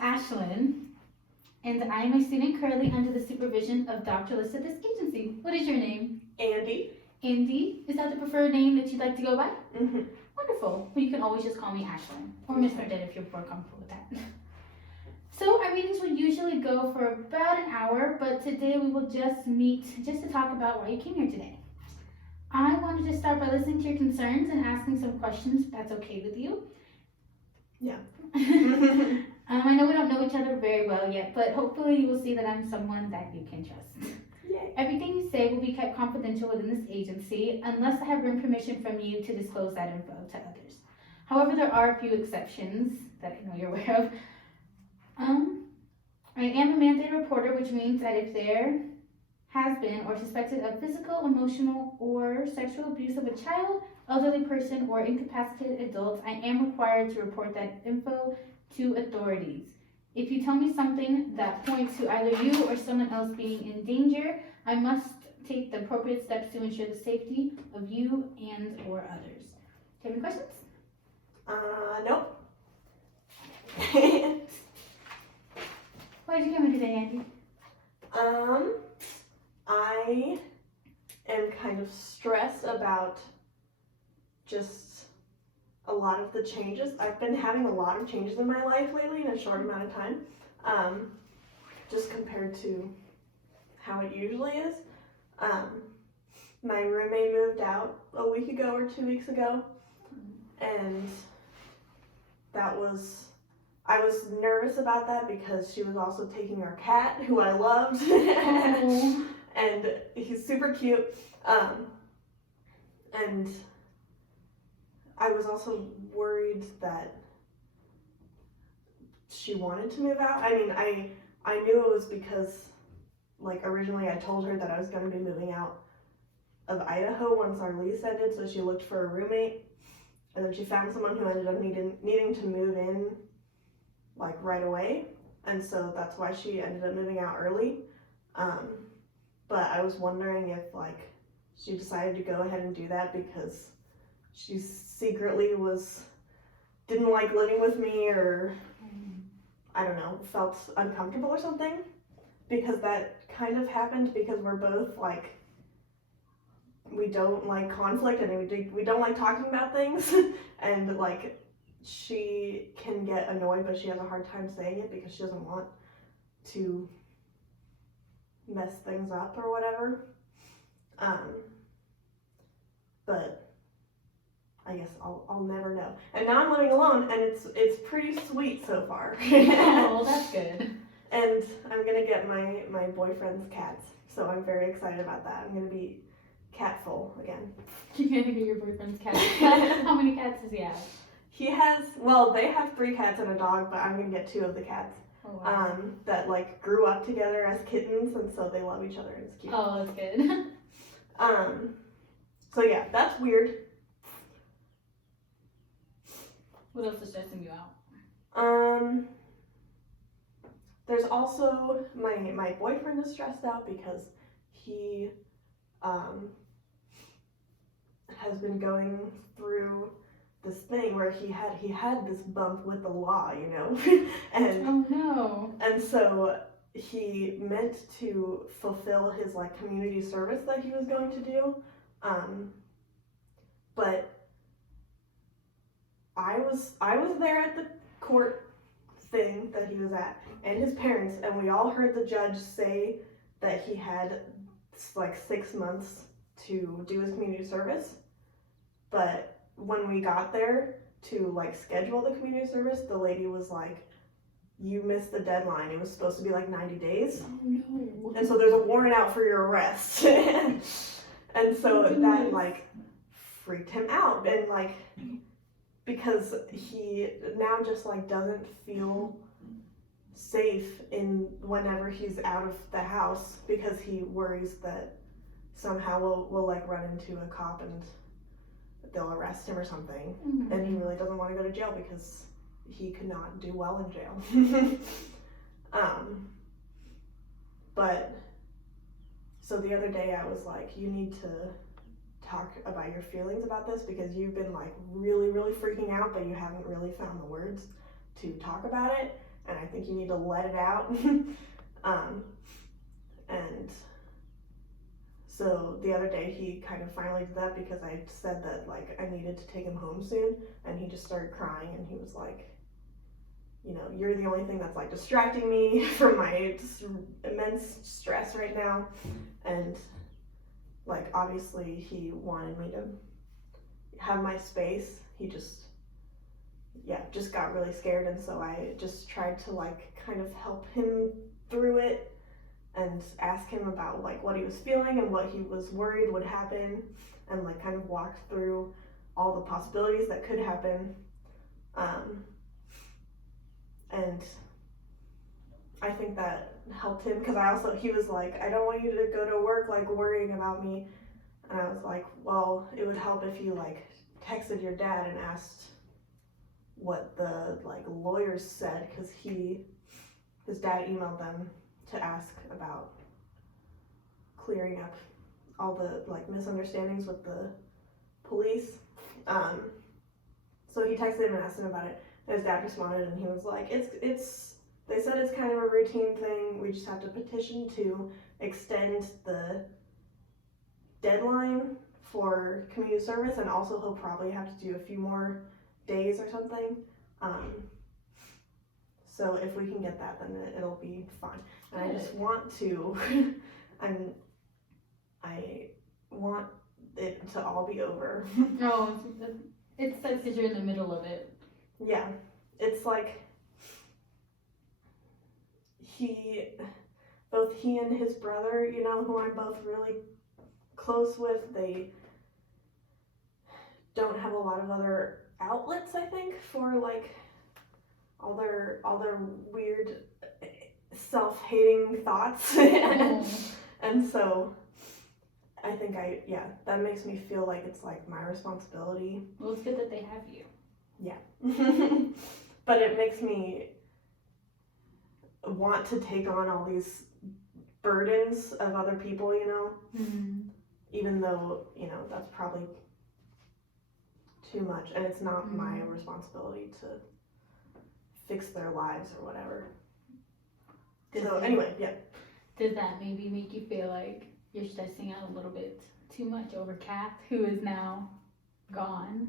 Ashlyn, and I am a student currently under the supervision of Dr. List at this agency. What is your name? Andy. Andy? Is that the preferred name that you'd like to go by? Mm-hmm. Wonderful. Well, you can always just call me Ashlyn, or Miss Burdett if you're more comfortable with that. So our meetings will usually go for about an hour, but today we will just meet just to talk about why you came here today. I wanted to start by listening to your concerns and asking some questions, if that's okay with you. Yeah. I know we don't know each other very well yet, but hopefully you will see that I'm someone that you can trust. Yay. Everything you say will be kept confidential within this agency unless I have written permission from you to disclose that info to others. However, there are a few exceptions that I know you're aware of. I am a mandated reporter, which means that if there has been or suspected of physical, emotional, or sexual abuse of a child, elderly person, or incapacitated adults, I am required to report that info to authorities. If you tell me something that points to either you or someone else being in danger, I must take the appropriate steps to ensure the safety of you and or others. Do you have any questions? Nope. Why did you come here today, Andy? I am kind of stressed about just a lot of the changes. I've been having a lot of changes in my life lately in a short amount of time, just compared to how it usually is. My roommate moved out a week ago or 2 weeks ago, and I was nervous about that because she was also taking our cat, who I loved, and he's super cute, and I was also worried that she wanted to move out. I mean, I knew it was because, like, originally I told her that I was going to be moving out of Idaho once our lease ended, so she looked for a roommate, and then she found someone who ended up needing to move in, like, right away, and so that's why she ended up moving out early. But I was wondering if, like, she decided to go ahead and do that because she secretly didn't like living with me, or I don't know, felt uncomfortable or something, because that kind of happened because we're both, like, we don't like conflict and we don't like talking about things and, like, she can get annoyed, but she has a hard time saying it because she doesn't want to mess things up or whatever. But I guess I'll never know. And now I'm living alone, and it's pretty sweet so far. Oh, that's good. And I'm gonna get my boyfriend's cats, so I'm very excited about that. I'm gonna be catful again. You're gonna get your boyfriend's cat. How many cats does he have? They have 3 cats and a dog, but I'm gonna get 2 of the cats. Oh, wow. That, like, grew up together as kittens, and so they love each other, and it's cute. Oh, that's good. So yeah, that's weird. What else is stressing you out? There's also my boyfriend is stressed out because he has been going through this thing where he had this bump with the law, you know, and Oh no. and so he meant to fulfill his, like, community service that he was going to do, but I was there at the court thing that he was at, and his parents, and we all heard the judge say that he had, like, 6 months to do his community service, but when we got there to, like, schedule the community service, the lady was like, you missed the deadline. It was supposed to be, like, 90 days. Oh no. And so there's a warrant out for your arrest. And so that, like, freaked him out. And, like, because he now just, like, doesn't feel safe whenever he's out of the house because he worries that somehow we'll like, run into a cop and they'll arrest him or something. Mm-hmm. And he really doesn't want to go to jail because he could not do well in jail. But so the other day I was like, you need to talk about your feelings about this because you've been, like, really, really freaking out, but you haven't really found the words to talk about it. and I think you need to let it out. And so the other day he kind of finally did that because I said that like I needed to take him home soon, and he just started crying, and he was like, you know, you're the only thing that's like distracting me from my immense stress right now. And like obviously he wanted me to have my space. He just got really scared, and so I just tried to like kind of help him through it and ask him about like what he was feeling and what he was worried would happen, and like kind of walked through all the possibilities that could happen. And I think that helped him, because he was like, I don't want you to go to work like worrying about me. And I was like, well, it would help if you like texted your dad and asked what the like lawyers said, because his dad emailed them to ask about clearing up all the like misunderstandings with the police. So he texted him and asked him about it. And his dad responded, and he was like, it's they said it's kind of a routine thing. We just have to petition to extend the deadline for community service, and also he'll probably have to do a few more days or something. So if we can get that, then it'll be fun. And I just want to, I want it to all be over. No, it sucks that you're in the middle of it. Yeah, it's like both he and his brother, you know, who I'm both really close with, they don't have a lot of other outlets, I think, for like all their weird self-hating thoughts. And so I think that makes me feel like it's like my responsibility. Well, it's good that they have you. Yeah. But it makes me want to take on all these burdens of other people, you know, even though, you know, that's probably too much, and it's not my responsibility to fix their lives or whatever. Anyway, yeah. Does that maybe make you feel like you're stressing out a little bit too much over Kat, who is now gone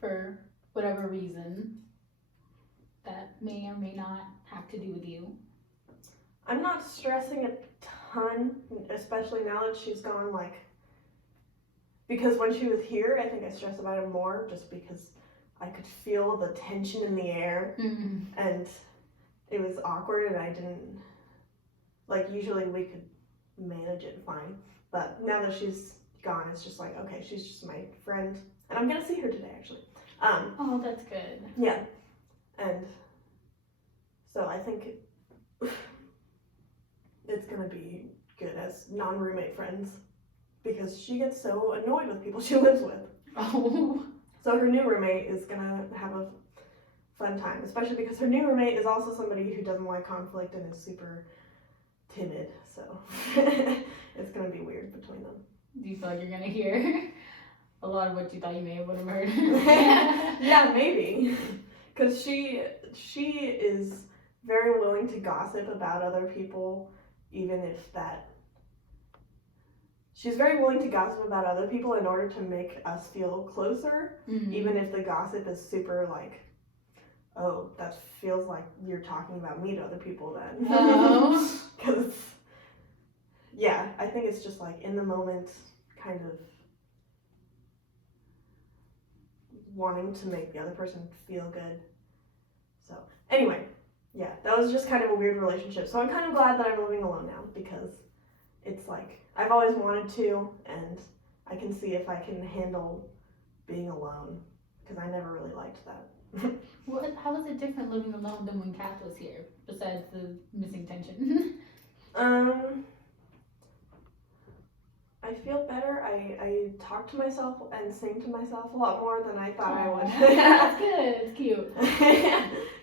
for whatever reason that may or may not have to do with you? I'm not stressing a ton, especially now that she's gone, like, because when she was here, I think I stressed about it more just because I could feel the tension in the air, and it was awkward, and I didn't, like, usually we could manage it fine, but now that she's gone, it's just like, okay, she's just my friend, and I'm gonna see her today, actually. Oh, that's good. Yeah, and so I think it's gonna be good as non-roommate friends, because she gets so annoyed with people she lives with. Oh. So her new roommate is gonna have a fun time, especially because her new roommate is also somebody who doesn't like conflict and is super timid, so it's gonna be weird between them. Do you feel like you're gonna hear a lot of what you thought you may have would have heard? Yeah, maybe, because she is very willing to gossip about other people, even if that. She's very willing to gossip about other people in order to make us feel closer, even if the gossip is super like, oh, that feels like you're talking about me to other people then. Oh. Because, yeah, I think it's just like in the moment kind of wanting to make the other person feel good. So, anyway, yeah, that was just kind of a weird relationship. So I'm kind of glad that I'm living alone now, because it's like, I've always wanted to, and I can see if I can handle being alone, because I never really liked that. How was it different living alone than when Kat was here, besides the missing tension? I feel better. I talk to myself and sing to myself a lot more than I thought I would. That's good. It's cute.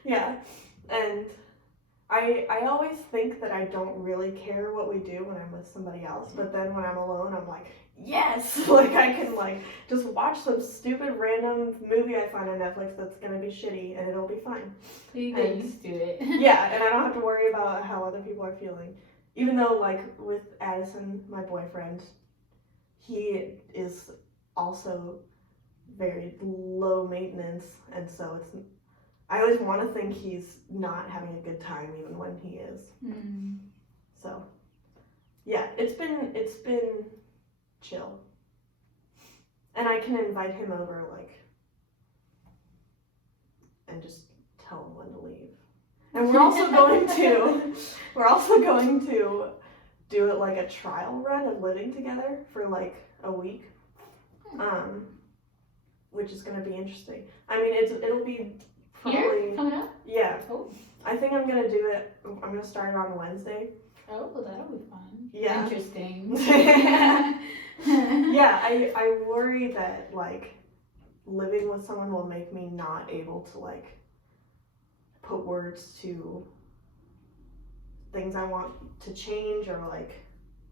Yeah, and I always think that I don't really care what we do when I'm with somebody else, but then when I'm alone, I'm like, yes, like I can like just watch some stupid random movie I find on Netflix that's gonna be shitty and it'll be fine. You get And- used to it. Yeah, and I don't have to worry about how other people are feeling. Even though like with Addison, my boyfriend, he is also very low maintenance, and so it's I always want to think he's not having a good time even when he is. Mm. So yeah, it's been chill. And I can invite him over like and just tell him when to leave. And we're also going to do it like a trial run of living together for like a week. Which is gonna be interesting. I mean it'll be Here? probably Coming up? yeah. Oh. I think I'm gonna do it I'm gonna start it on Wednesday. Oh, well, that'll be fun. Yeah. Interesting. Yeah, I worry that like living with someone will make me not able to like put words to things I want to change or like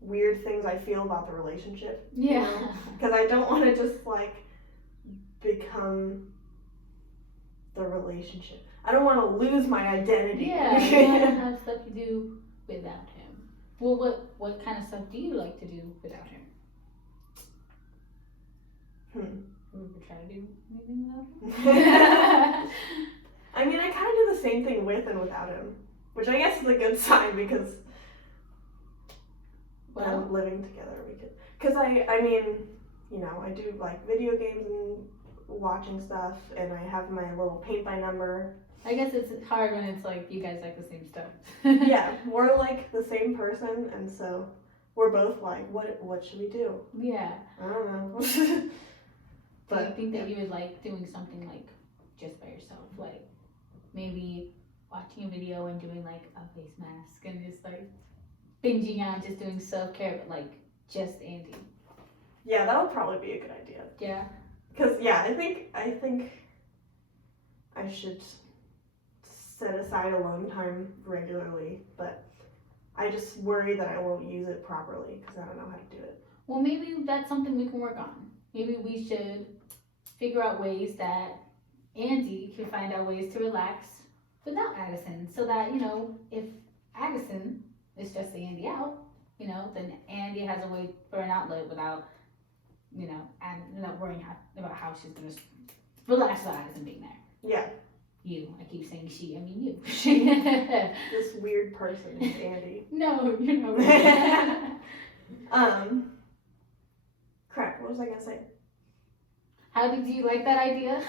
weird things I feel about the relationship. Yeah. Because I don't want to just like become the relationship. I don't want to lose my identity. Yeah, you want to have stuff you do without him. Well, what kind of stuff do you like to do without him? Have you ever tried to do anything without him? I mean, I kind of do the same thing with and without him, which I guess is a good sign because Well, living together we could. Because I mean, you know, I do like video games and watching stuff, and I have my little paint by number. I guess it's hard when it's like you guys like the same stuff. Yeah, we're like the same person, and so we're both like, what should we do? Yeah. I don't know. Do you think that you would like doing something like just by yourself, like maybe watching a video and doing like a face mask and just like binging on just doing self-care, but like just Andy? Yeah, that would probably be a good idea. Yeah. Cause yeah, I think I should set aside alone time regularly, but I just worry that I won't use it properly because I don't know how to do it. Well, maybe that's something we can work on. Maybe we should figure out ways that Andy can find out ways to relax without Addison, so that, you know, if Addison is stressing Andy out, you know, then Andy has a way for an outlet without, you know, and not worrying about how she's gonna relax without Addison being there. Yeah, You, I keep saying she, I mean you. this weird person is Andy. No, you know. Crap, what was I gonna say? How did you like that idea?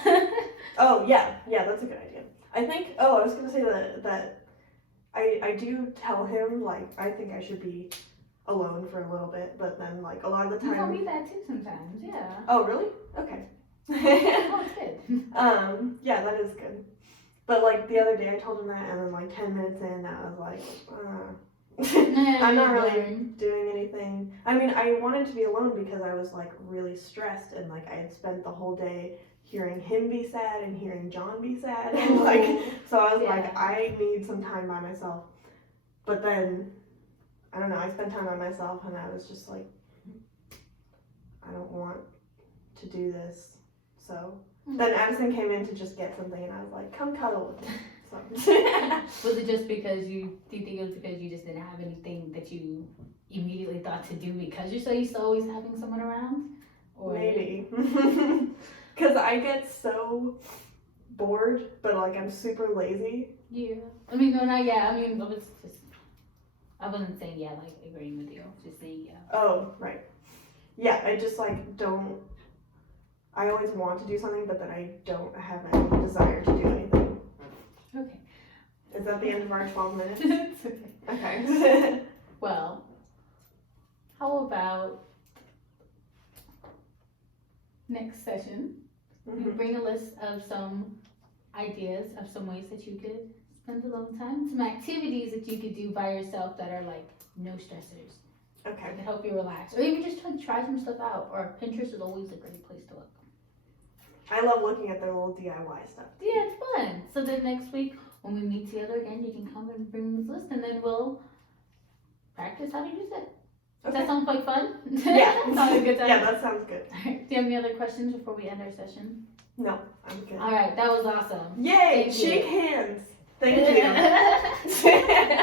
Oh, yeah, that's a good idea. I was gonna say that I do tell him, like, I think I should be alone for a little bit, but then, like, a lot of the You tell time... me that too sometimes, yeah. Oh, really? Okay. Oh, it's good. Yeah, that is good. But, like, the other day I told him that, and then, like, 10 minutes in, I was like, I'm not really doing anything. I mean, I wanted to be alone because I was like really stressed and like I had spent the whole day hearing him be sad and hearing John be sad and like so I was like I need some time by myself. But then I don't know, I spent time by myself and I was just like I don't want to do this. So then Addison came in to just get something and I was like, come cuddle with me. So. Was it just because do you think it was because you just didn't have anything that you immediately thought to do because you're so used to always having someone around? Or Maybe. Because I get so bored, but like I'm super lazy. Yeah. I mean, no, not yeah. I mean, I wasn't saying yeah, like agreeing with you. Just saying yeah. Oh, right. Yeah, I just like don't. I always want to do something, but then I don't have any desire to do anything. Okay. Is that the end of our 12 minutes? It's okay. Okay. Well, how about next session? You bring a list of some ideas of some ways that you could spend alone time, some activities that you could do by yourself that are like no stressors. Okay. That can help you relax, or even just try some stuff out. Or Pinterest is always a great place to look. I love looking at their little DIY stuff. Yeah, it's fun. So then next week when we meet together again, you can come and bring this list, and then we'll practice how to use it. Does that sound like fun? Yeah. Sounds a good time. Yeah, that sounds good. Alright, do you have any other questions before we end our session? No, I'm good. Alright, that was awesome. Yay! Thank Shake you. hands. Thank you.